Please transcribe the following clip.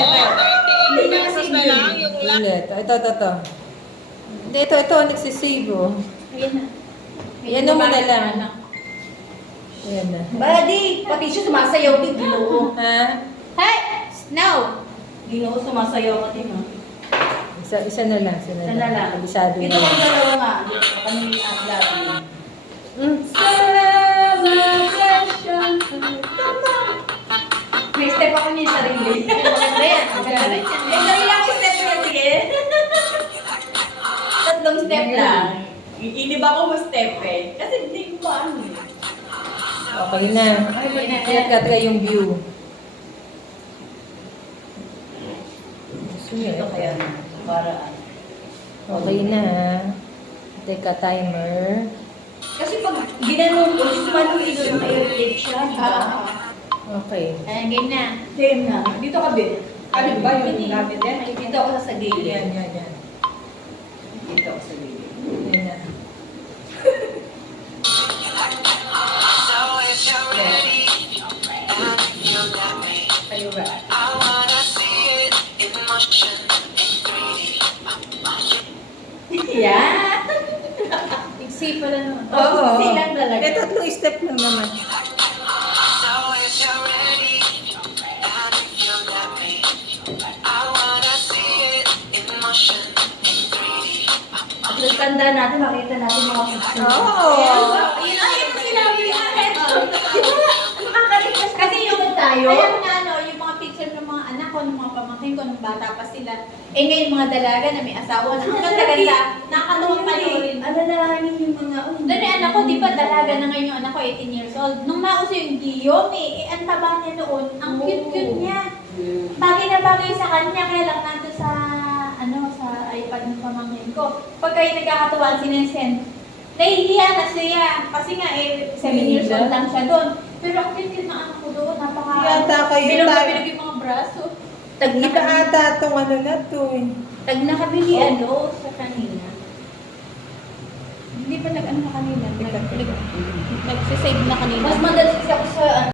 Hindi na kasi lang yung Hindi, ito. Hindi, ito, nagsisave, oh. Ayan na. Yan mo na lang. Ayan na. Buddy, pati siya sumasayaw din, Ginoo. Ha? Hey! Now! Ginoo, sumasayaw pati mo. Isa na lang. Isa na lang. Kabisado Ito na. ang dalawa nga. Kami ang labi. May step ako niya sarili. Maganda yan. Maganda rin yan. Yung sarili lang yung step niya, sige. Tatlong step lang. Inib ako mo step eh. Kasi hindi ko pa ano eh. Okay na. Kaya try yung view. Gusto niyo, Ito kaya na. Para Okay na. Teka, timer. kasi pag ginanong ko, si Manuel doon naka-irritate siya. Okay. Ayan, game na. Game na. Dito ka, Ben. Ano ba yung namin din? Dito ako sa gilid. Yan. Dito ako sa gilid. Yan na. Tayo ba? Yeah! Iksi pala naman. Oo. Silang talaga. Eh, tatlong step lang naman. At nagtanda natin, makita natin mga picture. Oo. Yun ang sinabi ni Aket. Di ba? Nakaka-request kasi yung tayo. Ayan nga, ano, yung mga picture ng mga anak ko, ng mga pamangkin ko, nung bata pa sila. Eh ngayon, mga dalaga na may asawa na ang ganda-ganda. Nakakatuwang panoorin. Alalahanin yung mga Doon yung anak ko, di ba dalaga na ngayon yung anak ko, 18 years old. Nung nauso yung Guillaume, ang taba niya noon, ang cute-cute niya. Bagay na bagay sa kanya, kaya lang nandun sa, sa iPad ng pamangkin ko. Pag kayo nagkakatuwaan, sinesend. Nahihiya na siya, kasi nga 7 years old lang siya doon. Pero ang cute ng anak ko doon, napaka... Yata kayo Bilog na tayo. bilog yung mga braso. Tag na Ika kami. ata itong ano na to eh. Tag na kami ni sa kanina. Hindi pa nag-ano na kanina, nagsisave na kanina. Mas madali